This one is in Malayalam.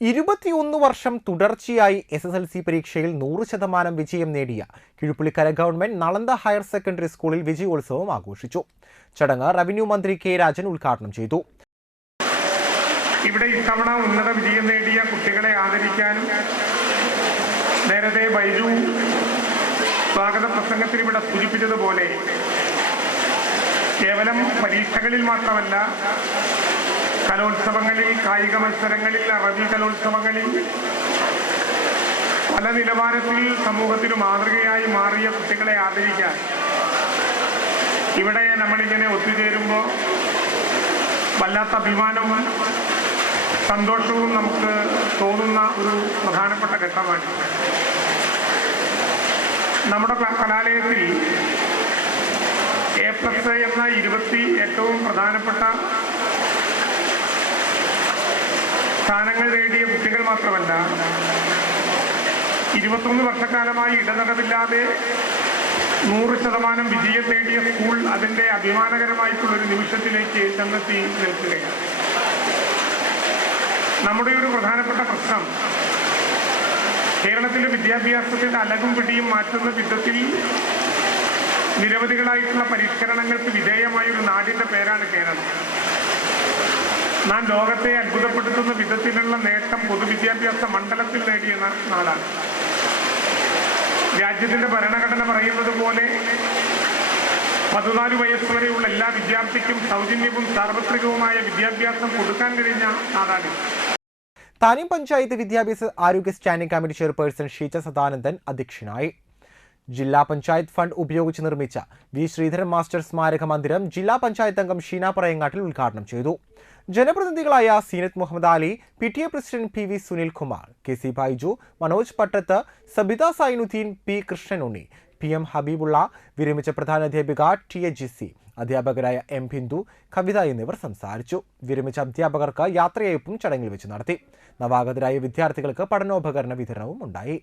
ഇരുപത്തിയൊന്ന് വർഷം തുടർച്ചയായി എസ് എസ് എൽ സി പരീക്ഷയിൽ നൂറ് ശതമാനം വിജയം നേടിയ Kizhuppullikkara government Nalanda higher secondary സ്കൂളിൽ വിജയോത്സവം ആഘോഷിച്ചു. ചടങ്ങ് റവന്യൂ മന്ത്രി കെ രാജൻ ഉദ്ഘാടനം ചെയ്തു. ഇവിടെ ഇത്തവണ ഉന്നത വിജയം നേടിയ കുട്ടികളെ ആദരിക്കാനും നേരത്തെ ബൈജു സ്വാഗത പ്രസംഗത്തിൽ ഇവിടെ സൂചിപ്പിച്ചതുപോലെ കേവലം പരീക്ഷകളിൽ മാത്രമല്ല കലോത്സവങ്ങളിൽ കായിക മത്സരങ്ങളിൽ അറബി കലോത്സവങ്ങളിൽ പല നിലവാരത്തിൽ സമൂഹത്തിന് മാതൃകയായി മാറിയ കുട്ടികളെ ആദരിക്കാൻ. ഇവിടെ നമ്മളിങ്ങനെ ഒത്തുചേരുമ്പോൾ വല്ലാത്ത അഭിമാനവും സന്തോഷവും നമുക്ക് തോന്നുന്ന ഒരു പ്രധാനപ്പെട്ട ഘട്ടമാണ്. നമ്മുടെ കലാലയത്തിൽ എ പ്ലസ് എന്ന ഇരുപത്തി ഏറ്റവും പ്രധാനപ്പെട്ട സ്ഥാനങ്ങൾ നേടിയ കുട്ടികൾ മാത്രമല്ല ഇരുപത്തൊന്ന് വർഷക്കാലമായി ഇടതടവില്ലാതെ നൂറ് ശതമാനം വിജയം നേടിയ സ്കൂൾ അതിന്റെ അഭിമാനകരമായിട്ടുള്ളൊരു നിമിഷത്തിലേക്ക് ചെന്നെത്തി നിൽക്കുകയാണ്. നമ്മുടെ ഒരു പ്രധാനപ്പെട്ട പ്രശ്നം കേരളത്തിലെ വിദ്യാഭ്യാസത്തിന്റെ അലകും പിടിയും മാറ്റുന്ന വിധത്തിൽ നിരവധികളായിട്ടുള്ള പരിഷ്കരണങ്ങൾക്ക് വിധേയമായ ഒരു നാടിന്റെ പേരാണ് കേരളം. നാം ലോകത്തെ അത്ഭുതപ്പെടുത്തുന്ന വിധത്തിലുള്ള നേട്ടം പൊതുവിദ്യാഭ്യാസ മണ്ഡലത്തിൽ നേടിയ നാടാണ് രാജ്യത്തിന്റെ ഭരണഘടന പറയുന്നത് പോലെ പതിനാല് വയസ്സ് വരെയുള്ള എല്ലാ വിദ്യാർത്ഥിക്കും സൗജന്യവും സാർവത്രികവുമായ വിദ്യാഭ്യാസം കൊടുക്കാൻ കഴിഞ്ഞ നാടാണ് താനും പഞ്ചായത്ത് വിദ്യാഭ്യാസ ആരോഗ്യ standing committee chairperson Sheeja Sadanandan അധ്യക്ഷനായി. ജില്ലാ പഞ്ചായത്ത് ഫണ്ട് ഉപയോഗിച്ച് നിർമ്മിച്ച വി. ശ്രീധരൻ മാസ്റ്റർ സ്മാരക മന്ദിരം ജില്ലാ പഞ്ചായത്ത് അംഗം ഷീന പറയങ്ങാട്ടിൽ ഉദ്ഘാടനം ചെയ്തു. ജനപ്രതിനിധികളായ Seenath Muhammad Ali P. T. A president P. V. Sunilkumar K. C. Baiju Manoj Pattath Sabitha Sainuddin P. Krishnanunni P. M. Habeebulla വിരമിച്ച പ്രധാന അധ്യാപിക ടി. എ. ജി സി അധ്യാപകരായ എം. ബിന്ദു കവിത എന്നിവർ സംസാരിച്ചു. വിരമിച്ച അധ്യാപകർക്ക് യാത്രയയപ്പും ചടങ്ങിൽ വെച്ച് നടത്തി. നവാഗതരായ വിദ്യാർത്ഥികൾക്ക് പഠനോപകരണ വിതരണവും ഉണ്ടായി.